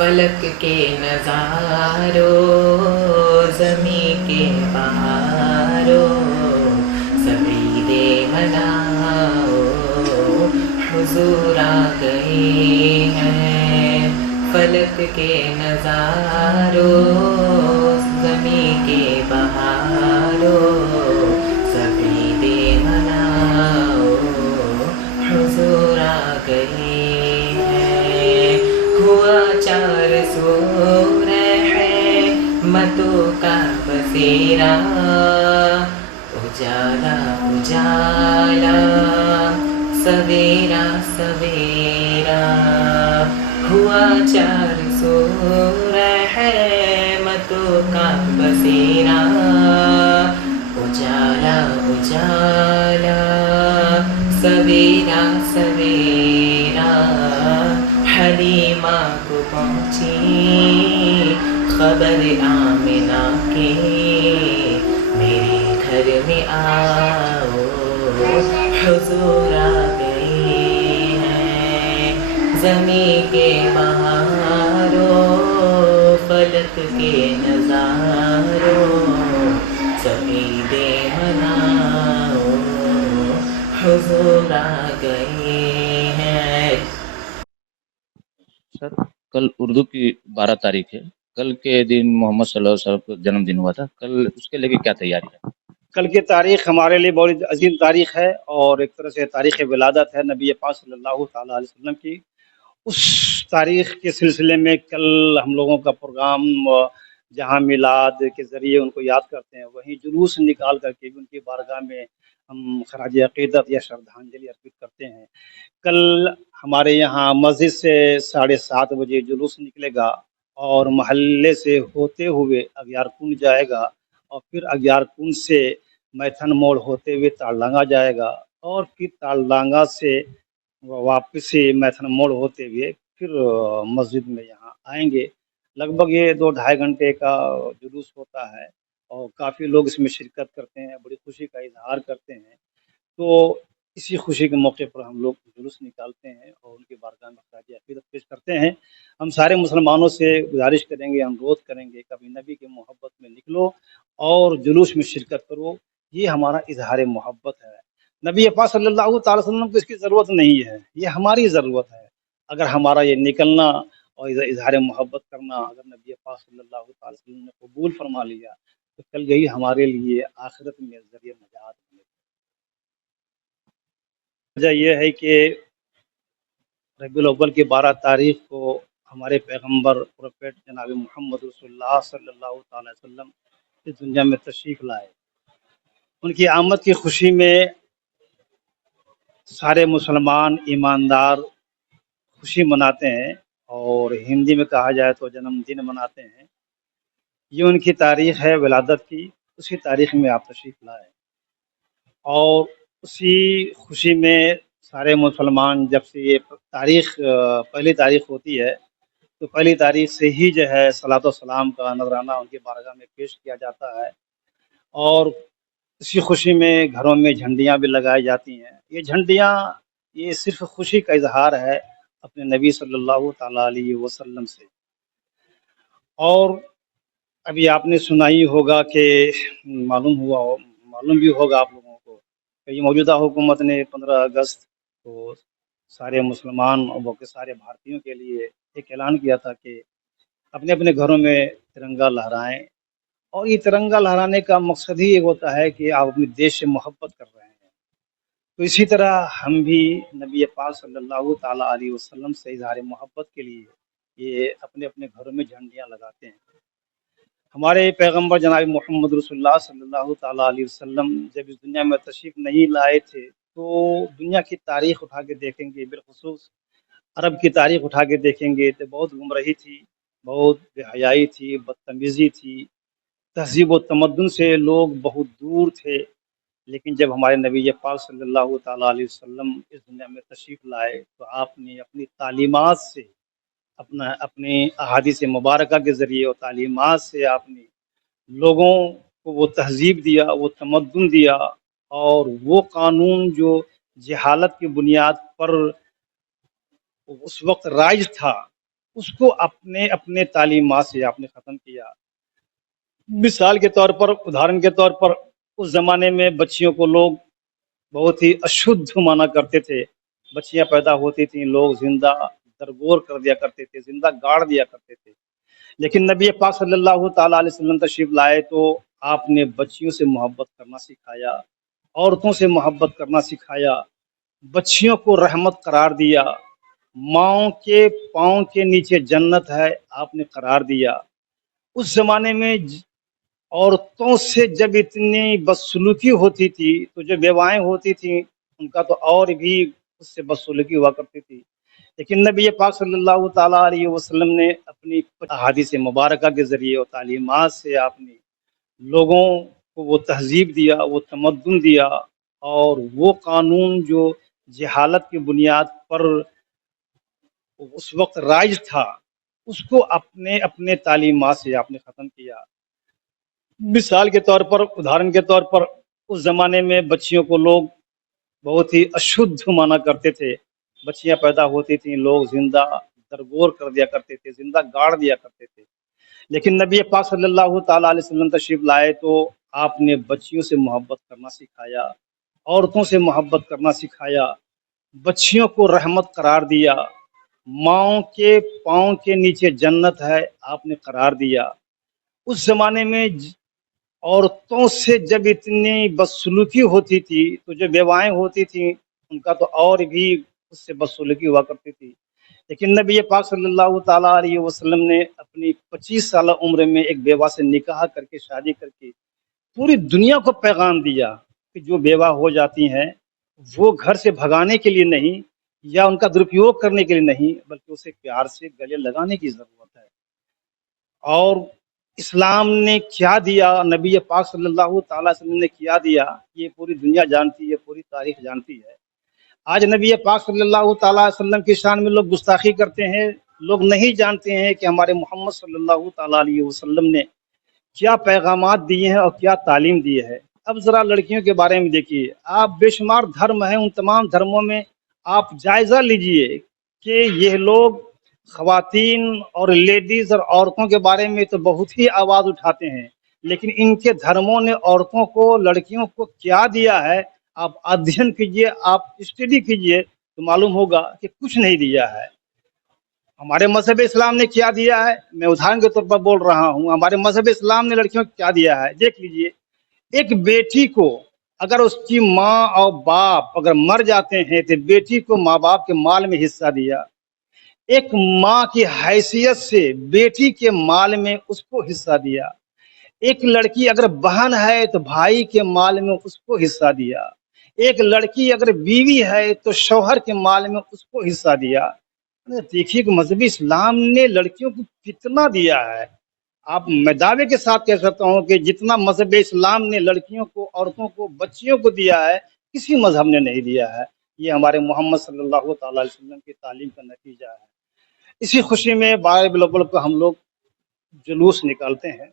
فلک کے نظاروں زمیں کے بہاروں سبھی دے مناؤ حضور آ گئے ہیں فلک کے نظاروں زمیں کے بہاروں سبھی دے مناؤ حضور آ گئے ہیں ہوا چار سو رحمتوں کا بسیرا اجالا اجالا سویرا سویرا ہوا چار سو رحمتوں کا بسیرا اجالا اجالا سویرا سویرا حلیمہ کو پہنچی خبر آمنہ کی میرے گھر میں آؤ حضور آ گئے ہیں زمیں کے بہاروں فلک کے نظاروں سبھی دے مناؤ حضور آ گئے ہیں. سر کل اردو کی 12 تاریخ ہے. کل کے دن محمد صلی اللہ علیہ وسلم کا جنم دن ہوا تھا. کل اس کے لے کے کیا تیاری ہے؟ کل کی تاریخ ہمارے لیے بہت عظیم تاریخ ہے اور ایک طرح سے تاریخ ولادت ہے نبی پاک صلی اللہ تعالیٰ علیہ وسلم کی. اس تاریخ کے سلسلے میں کل ہم لوگوں کا پروگرام جہاں میلاد کے ذریعے ان کو یاد کرتے ہیں وہیں جلوس نکال کر کے ان کی بارگاہ میں ہم خراج عقیدت یا شردھانجلی ارپت کرتے ہیں. کل ہمارے یہاں مسجد سے 7:30 بجے جلوس نکلے گا اور محلے سے ہوتے ہوئے اگیار کنڈ جائے گا اور پھر اگیار کنڈ سے میتھن موڑ ہوتے ہوئے تاڑلانگا جائے گا اور پھر تاڑلانگا سے واپسی میتھن موڑ ہوتے ہوئے پھر مسجد میں یہاں آئیں گے. لگ بھگ یہ 2-2.5 گھنٹے کا جلوس ہوتا ہے اور کافی لوگ اس میں شرکت کرتے ہیں بڑی خوشی کا اظہار کرتے ہیں. تو اسی خوشی کے موقع پر ہم لوگ جلوس نکالتے ہیں اور ان کی بارگاہ میں خراج عقیدت پیش کرتے ہیں. ہم سارے مسلمانوں سے گزارش کریں گے انوروھ کریں گے کبھی نبی کے محبت میں نکلو اور جلوس میں شرکت کرو. یہ ہمارا اظہار محبت ہے. نبی پاک صلی اللہ تعالی وسلم کو اس کی ضرورت نہیں ہے یہ ہماری ضرورت ہے. اگر ہمارا یہ نکلنا اور اظہار محبت کرنا اگر نبی پاک صلی اللہ تعالی وسلم نے قبول فرما لیا تو کل یہی ہمارے لیے آخرت میں ذریعہ نجات بنے. وجہ یہ ہے کہ ربیع الاول کی 12 تاریخ کو ہمارے پیغمبر پروفیٹ جناب محمد رسول اللہ صلی اللہ تعالی وسلم اس دنیا میں تشریف لائے. ان کی آمد کی خوشی میں سارے مسلمان ایماندار خوشی مناتے ہیں اور ہندی میں کہا جائے تو جنم دن مناتے ہیں. یہ ان کی تاریخ ہے ولادت کی. اسی تاریخ میں آپ تشریف لائے اور اسی خوشی میں سارے مسلمان جب سے یہ تاریخ پہلی تاریخ ہوتی ہے تو پہلی تاریخ سے ہی جو ہے صلاۃ و سلام کا نذرانہ ان کی بارگاہ میں پیش کیا جاتا ہے اور اسی خوشی میں گھروں میں جھنڈیاں بھی لگائی جاتی ہیں. یہ جھنڈیاں یہ صرف خوشی کا اظہار ہے اپنے نبی صلی اللہ تعالیٰ علیہ وسلم سے. اور ابھی آپ نے سنا ہی ہوگا کہ معلوم بھی ہوگا آپ لوگوں کو کہ یہ موجودہ حکومت نے 15 اگست کو سارے مسلمان اور بلکہ سارے بھارتیوں کے لیے ایک اعلان کیا تھا کہ اپنے اپنے گھروں میں ترنگا لہرائیں. اور یہ ترنگا لہرانے کا مقصد ہی یہ ہوتا ہے کہ آپ اپنے دیش سے محبت کر رہے ہیں. تو اسی طرح ہم بھی نبی پاک صلی اللہ تعالیٰ علیہ وسلم سے اظہار محبت کے لیے یہ اپنے اپنے گھروں میں جھنڈیاں لگاتے ہیں. ہمارے پیغمبر جناب محمد رسول اللہ صلی اللہ تعالیٰ علیہ وسلم جب اس دنیا میں تشریف نہیں لائے تھے تو دنیا کی تاریخ اٹھا کے دیکھیں گے بالخصوص عرب کی تاریخ اٹھا کے دیکھیں گے تو بہت گمراہی تھی بہت بے حیائی تھی بدتمیزی تھی. تہذیب و تمدن سے لوگ بہت دور تھے. لیکن جب ہمارے نبی پاک صلی اللہ تعالیٰ علیہ وسلم اس دنیا میں تشریف لائے تو آپ نے اپنی تعلیمات سے اپنے احادیث مبارکہ کے ذریعے اور تعلیمات سے آپ نے لوگوں کو وہ تہذیب دیا وہ تمدن دیا اور وہ قانون جو جہالت کی بنیاد پر اس وقت رائج تھا اس کو اپنے اپنے تعلیمات سے آپ نے ختم کیا۔ مثال کے طور پر، ادھارن کے طور پر، اس زمانے میں بچیوں کو لوگ بہت ہی اشدھ مانا کرتے تھے۔ بچیاں پیدا ہوتی تھیں، لوگ زندہ درگور کر دیا کرتے تھے، زندہ گاڑ دیا کرتے تھے۔ لیکن نبی پاک صلی اللہ تعالیٰ علیہ وسلم تشریف لائے تو آپ نے بچیوں سے محبت کرنا سکھایا، عورتوں سے محبت کرنا سکھایا، بچیوں کو رحمت قرار دیا، ماؤں کے پاؤں کے نیچے جنت ہے آپ نے قرار دیا۔ اس زمانے میں عورتوں سے جب اتنی بدسلوکی ہوتی تھی تو جو بیوائیں ہوتی تھیں ان کا تو اور بھی اس سے بدسلوکی ہوا کرتی تھی، لیکن نبی پاک صلی اللہ تعالیٰ علیہ وسلم نے اپنی احادیث مبارکہ کے ذریعے اور تعلیمات سے آپ نے لوگوں کو وہ تہذیب دیا، وہ تمدن دیا، اور وہ قانون جو جہالت کی بنیاد پر اس وقت رائج تھا اس کو اپنے اپنے تعلیمات سے آپ نے ختم کیا۔ مثال کے طور پر، ادھارن کے طور پر، اس زمانے میں بچیوں کو لوگ بہت ہی اشدھ مانا کرتے تھے۔ بچیاں پیدا ہوتی تھیں، لوگ زندہ درگور کر دیا کرتے تھے، زندہ گاڑ دیا کرتے تھے۔ لیکن نبی پاک صلی اللہ تعالیٰ علیہ وسلم تشریف لائے تو آپ نے بچیوں سے محبت کرنا سکھایا، عورتوں سے محبت کرنا سکھایا، بچیوں کو رحمت قرار دیا، ماؤں کے پاؤں کے نیچے جنت ہے آپ نے قرار دیا۔ اس زمانے میں عورتوں سے جب اتنی بدسلوکی ہوتی تھی تو جو بیوائیں ہوتی تھیں ان کا تو اور بھی اس سے بدسلوکی ہوا کرتی تھی، لیکن نبی پاک صلی اللہ تعالیٰ علیہ وسلم نے اپنی 25 سالہ عمر میں ایک بیوہ سے نکاح کر کے، شادی کر کے پوری دنیا کو پیغام دیا کہ جو بیوہ ہو جاتی ہیں وہ گھر سے بھگانے کے لیے نہیں یا ان کا درپیوگ کرنے کے لیے نہیں، بلکہ اسے پیار سے گلے لگانے کی ضرورت ہے۔ اور اسلام نے کیا دیا، نبی پاک صلی اللہ تعالیٰ علیہ وسلم نے کیا دیا، یہ پوری دنیا جانتی ہے، پوری تاریخ جانتی ہے۔ آج نبی پاک صلی اللہ تعالیٰ علیہ وسلم کی شان میں لوگ گستاخی کرتے ہیں، لوگ نہیں جانتے ہیں کہ ہمارے محمد صلی اللہ تعالیٰ علیہ وسلم نے کیا پیغامات دیے ہیں اور کیا تعلیم دی ہے۔ اب ذرا لڑکیوں کے بارے میں دیکھیے، آپ بے شمار دھرم ہیں، ان تمام دھرموں میں آپ جائزہ لیجئے کہ یہ لوگ خواتین اور لیڈیز اور عورتوں کے بارے میں تو بہت ہی آواز اٹھاتے ہیں، لیکن ان کے دھرموں نے عورتوں کو، لڑکیوں کو کیا دیا ہے آپ ادھین کیجئے، آپ اسٹڈی کیجئے تو معلوم ہوگا کہ کچھ نہیں دیا ہے۔ ہمارے مذہب اسلام نے کیا دیا ہے، میں ادھارن کے طور پر بول رہا ہوں، ہمارے مذہب اسلام نے لڑکیوں کو کیا دیا ہے دیکھ لیجئے۔ ایک بیٹی کو اگر اس کی ماں اور باپ اگر مر جاتے ہیں تو بیٹی کو ماں باپ کے مال میں حصہ دیا، ایک ماں کی حیثیت سے بیٹی کے مال میں اس کو حصہ دیا، ایک لڑکی اگر بہن ہے تو بھائی کے مال میں اس کو حصہ دیا، ایک لڑکی اگر بیوی ہے تو شوہر کے مال میں اس کو حصہ دیا۔ دیکھیے کہ مذہبی اسلام نے لڑکیوں کو کتنا دیا ہے۔ آپ میں دعوے کے ساتھ کہہ سکتا ہوں کہ جتنا مذہب اسلام نے لڑکیوں کو، عورتوں کو، بچیوں کو دیا ہے کسی مذہب نے نہیں دیا ہے۔ یہ ہمارے محمد صلی اللہ تعالیٰ علیہ وسلم کی تعلیم کا نتیجہ ہے۔ اسی خوشی میں 12 ربیع الاول کو ہم لوگ جلوس نکالتے ہیں۔